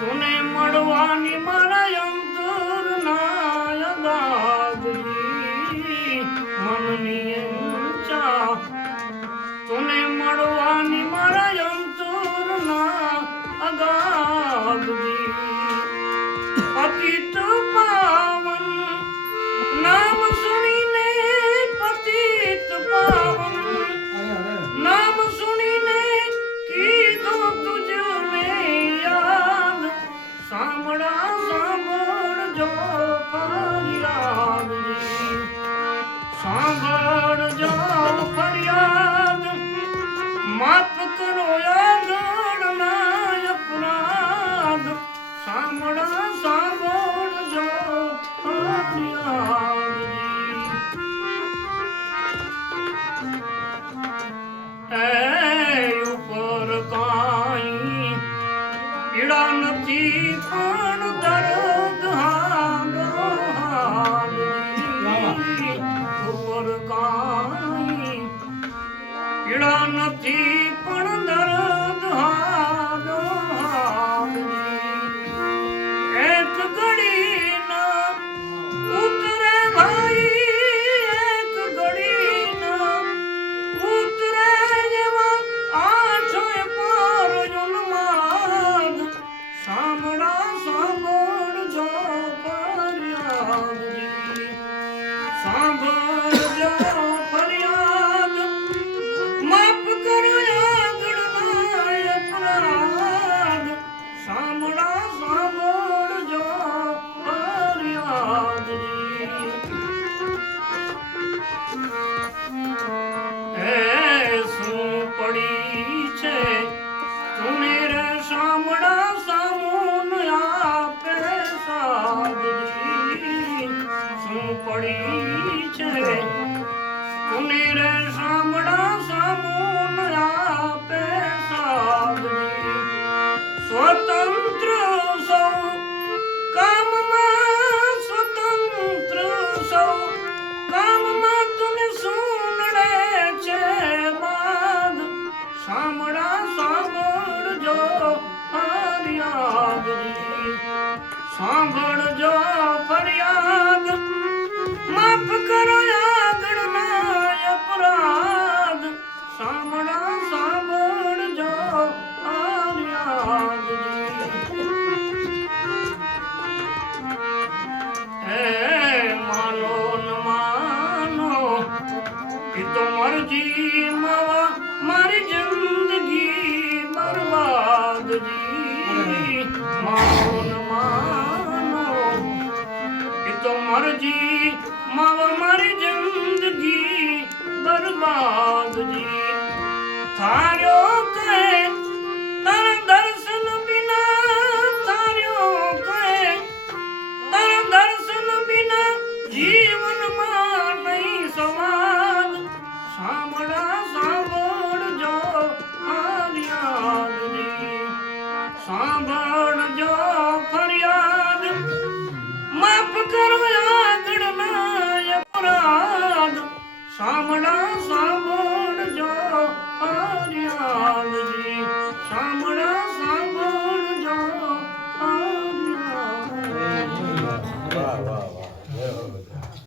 તુને મળવાની મારા અંતરના અગાધજી મનની ઊંચા તુને મળવાની મારા અંતરના અગાધજી પતિત પાવન નામ સુણીને પતિત પાવન નામ સુણીને કીધું તુજને યાદ સાંભળા સાંભળજો ફરિયાદજી સાંભળજો ફરિયાદ માફ કરો આગળના અપરાધ સાંભળા સાંભળજો ફરિયાદજી ઉપર કાંઈ પીડા નથી પણ દર્દ હાલજી ઉપર કાંઈ પીડા નથી પણ દર્દ હાલજી એક ઘડીના ઉતરે ભાઈ એક ઘડીના ઉતરે જેવા આઠોય પર ઉન્માદ સાંભળા સાંભળજો ફરિયાદજી સાંભળજો ફરિયાદ માફ કરો આગળના અપરાધ સાંભળા સાંભળજો ફરિયાદજી હે શું પડી છે તુને રે સાંભળા સામૂન આપે સાધજી શું પડી છે તુને રે સાંભળા સામૂન આપે સાધજી સ્વતંત્ર સૌ કામમાં સ્વતંત્ર સૌ કામમાં તુને સુનડે છે બાદ સાંભળા સાંભળજો ફરિયાદજી સાંભળજો ફરિયાદ માફ કરો આગળના અપરાધ સાંભળા સાંભળજો ફરિયાદજી હે માનો ન માનો એ તો મરજી મારી જિંદગી બરબાદજી માનો ન માનો એ તો મરજી મારી જિંદગી બરબાદજી થાર્યો કહે તારા દર્શન બિના થાર્યો કહે તારા દર્શન બિના જીવનમાં નહીં સમાદ સાંભળા સાંભળજો ફરિયાદજી સાંભળજો ફરિયાદ માફ કરો આગળના અપરાધ સાંભળા સાંભળજો